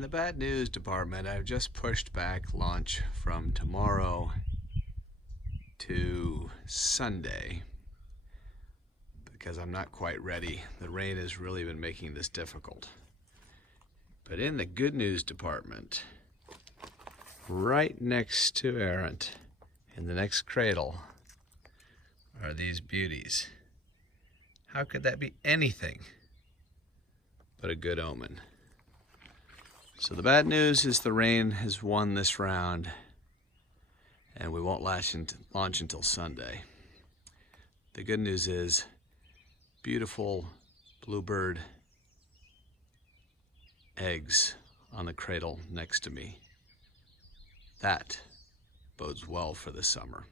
In the bad news department, I've just pushed back launch from tomorrow to Sunday because I'm not quite ready. The rain has really been making this difficult. But in the good news department, right next to Errant, in the next cradle, are these beauties. How could that be anything but a good omen? So the bad news is the rain has won this round and we won't launch until Sunday. The good news is beautiful bluebird eggs on the cradle next to me. That bodes well for the summer.